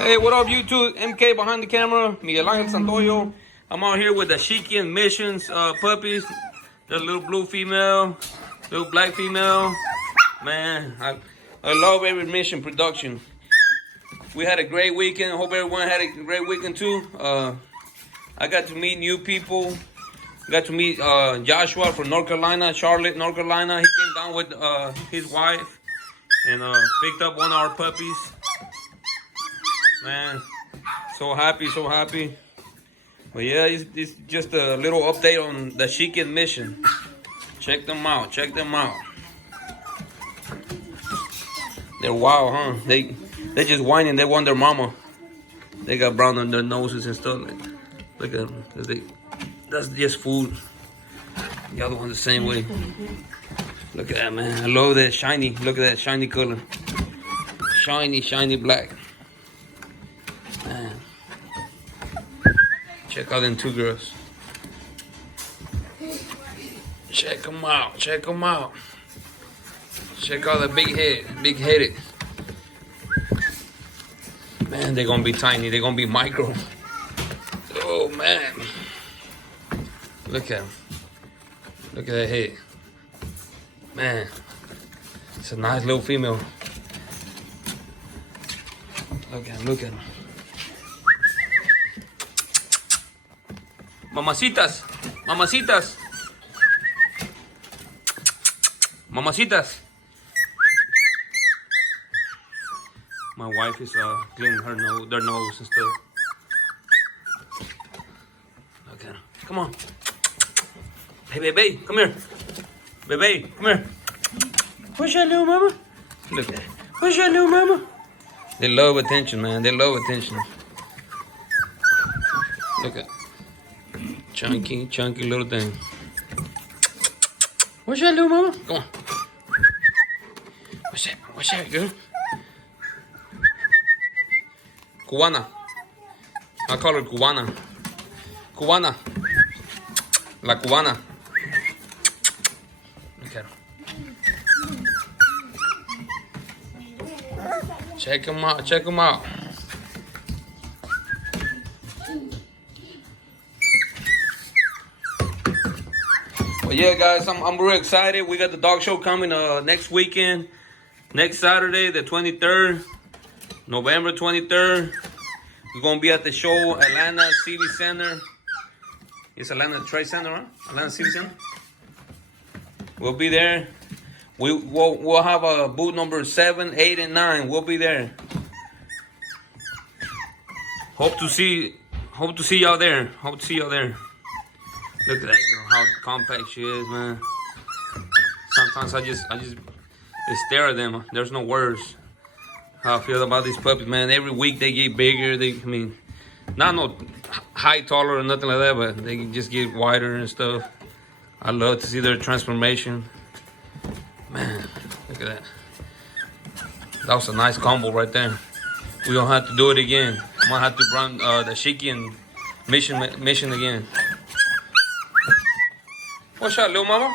Hey, what up, YouTube? MK behind the camera, Miguel Angel Santoyo. I'm out here with the Dashiki and Missions puppies. There's a little blue female, little black female. Man, I love every Mission production. We had a great weekend. Hope everyone had a great weekend too. I got to meet new people. Got to meet Joshua from North Carolina, Charlotte, North Carolina. He came down with his wife and picked up one of our puppies. Man, so happy, so happy. But yeah, it's just a little update on the Dashiki Mission. Check them out, check them out. They're wild, huh? They just whining. They want their mama. They got brown on their noses and stuff. Look at them. That's just food. The other one's the same way. Look at that, man. I love that shiny. Look at that shiny color. Shiny, shiny black. Man. Check out them two girls. Check them out. Check them out. Check out the big head. Big headed. Man, they're gonna be tiny. They're gonna be micro. Oh, man. Look at him. Look at that head. Man. It's a nice little female. Look at him. Look at him. Mamacitas. Mamacitas. Mamacitas. My wife is cleaning their nose and stuff. Look at him. Come on. Hey, baby, come here. Baby, come here. Where's your little mama? Look at that. Where's your little mama? They love attention, man. They love attention. Look at chunky, chunky little thing. Where's your little mama? Come on. What's that? What's that, girl? Cubana. I call her Cubana. Cubana. La Cubana. Look at her. Check them out. Check them out. Well, yeah, guys, I'm really excited. We got the dog show coming next weekend. Next Saturday, the 23rd. November 23rd. We're going to be at the show, Atlanta Civic Center. It's Atlanta Trade Center, huh? Atlanta Civic Center. We'll be there. We'll have a booth number 7, 8, and 9. We'll be there. Hope to see y'all there. Hope to see y'all there. Look at that girl, how compact she is, man. Sometimes I just stare at them. There's no words. How I feel about these puppies, man. Every week they get bigger. Not no height taller or nothing like that, but they just get wider and stuff. I love to see their transformation. Man, look at that. That was a nice combo right there. We don't have to do it again. I'm gonna have to run the Dashiki and Mission again. What's up, little mama?